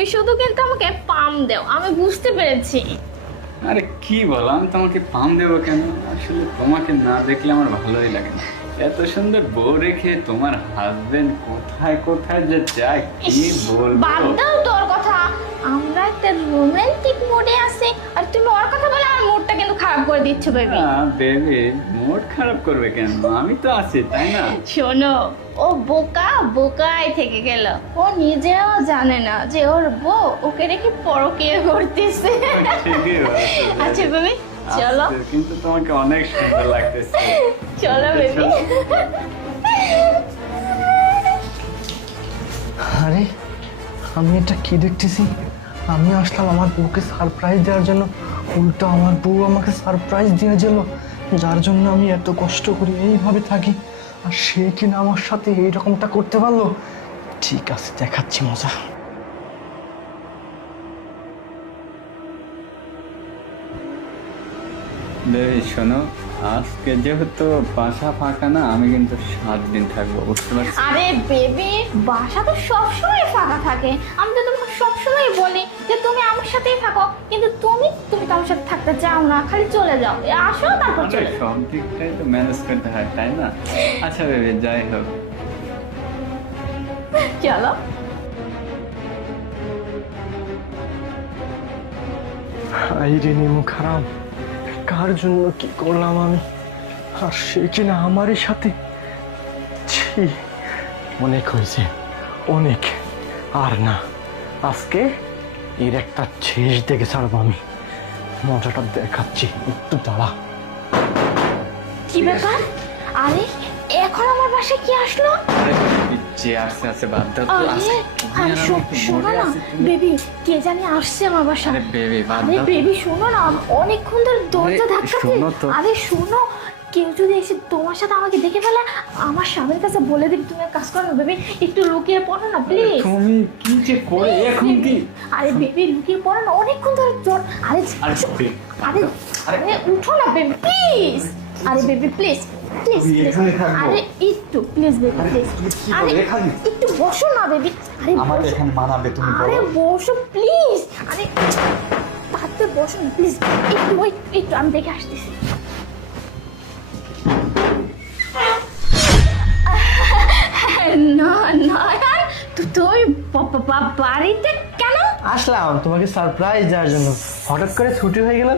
তুমি শুধু কিন্তু আমাকে পাম দাও, আমি বুঝতে পেরেছি। আরে কি বলো, আমি তোমাকে পাম দেবো কেন? আসলে তোমাকে না দেখলে আমার ভালোই লাগে না। এত সুন্দর বউ রেখে তোমার হাজবেন্ড কোথায় কোথায় যে যায় কি বলবো। বাদ দাও তোর কথা, আমরা একটা রোমান্টিক মোডে আছি আর তুমি ওর কথা বলে আমার মুডটা কিন্তু খারাপ করে দিচ্ছ বেবি। বেবি মুড খারাপ করবে কেন? আমি তো আছি, তাই না? শোনো, ও বোকাই থেকে গেল। ও নিজেও জানে না যে ওর বউ ওকে রেখে পরকীয়া করতেছে। ঠিকই বলেছো। আচ্ছা বেবি চলো। কিন্তু তোমাকে অনেক সুন্দর লাগতেছে। চলো বেবি। আরে আমি এটা কি দেখতেছি? আমি আসলাম আমার বউকে সারপ্রাইজ দেওয়ার জন্য, উল্টো আমার বউ আমাকে সারপ্রাইজ দিয়ে গেল, যার জন্য আমি এত কষ্ট করি এইভাবে থাকি, আর সে কিনা আমার সাথে এইরকমটা করতে পারলো। ঠিক আছে, দেখাচ্ছি মজা। বেবি শোনো, আজকে যেহেতু বাসা ফাঁকা না, আমি কিন্তু 7 দিন থাকবো, বুঝতে পারছি? আরে বেবি, বাসা তো সবসময় ফাঁকা থাকে। আমি তো তোমাকে সবসময় বলি যে তুমি আমার সাথেই থাকো, কিন্তু তুমি তো আমার সাথে থাকতে চাও না, খালি চলে যাও। আসো তারপর আরে চলে যাও। সব দিকটাই তো ম্যানেজ করতে হয়, তাই না? আচ্ছা বেবি, যাই হোক। চলো। হাই রে নিমু খারাপ, কার জন্য কি করলাম আমি, আর সে কিনা আমারই সাথে। ছি, অনেক হয়েছে, অনেক। আর না, আজকে এর একটা শেষ দেখে ছাড়বো আমি। মজাটা দেখাচ্ছি, একটু দাঁড়া। কি ব্যাপার? আরে এখন আমার বাসায় কি আসলো? আরে যে আসছে আসছে, বাদ দাও তো। আরে আরে শোনো না বেবি, কে জানি আসছে আমার বাসায়। আরে বেবি বাদ আরে দাও। বেবি শোনো না, অনেকক্ষণ ধরে দরজা আরে ধাক্কাচ্ছে। শোনো তো। আরে শোনো, কেউ যদি এসে তোমার সাথে আমাকে দেখে ফেলে, আমার স্বামীর কাছে বলে দিবি তুমি এক কাজ করো না বেবি, একটু লুকিয়ে পড়ো না প্লিজ। তুমি কি যে করে এখন কি? আরে বেবি লুকিয়ে পড়ো না, অনেকক্ষণ ধরে জ্বর। আরে আরে আরে আরে উঠো না বেবি প্লিজ। আরে বেবি প্লিজ প্লিজ। আমি এখানে থাকবো। আরে একটু প্লিজ বেবি প্লিজ। কি আরে বলো এখানে? একটু বসো না বেবি। আরে আমাকে বসো। এখানে মানাবে তুমি আরে বলো? বসো প্লিজ। আরে তাতে বসো না প্লিজ, একটু ওয়েট, একটু আমি দেখে আসতেছি। না না তুমি বাড়িতে কেন? আসলাম তোমাকে সারপ্রাইজ দেওয়ার জন্য, হঠাৎ করে ছুটি হয়ে গেল,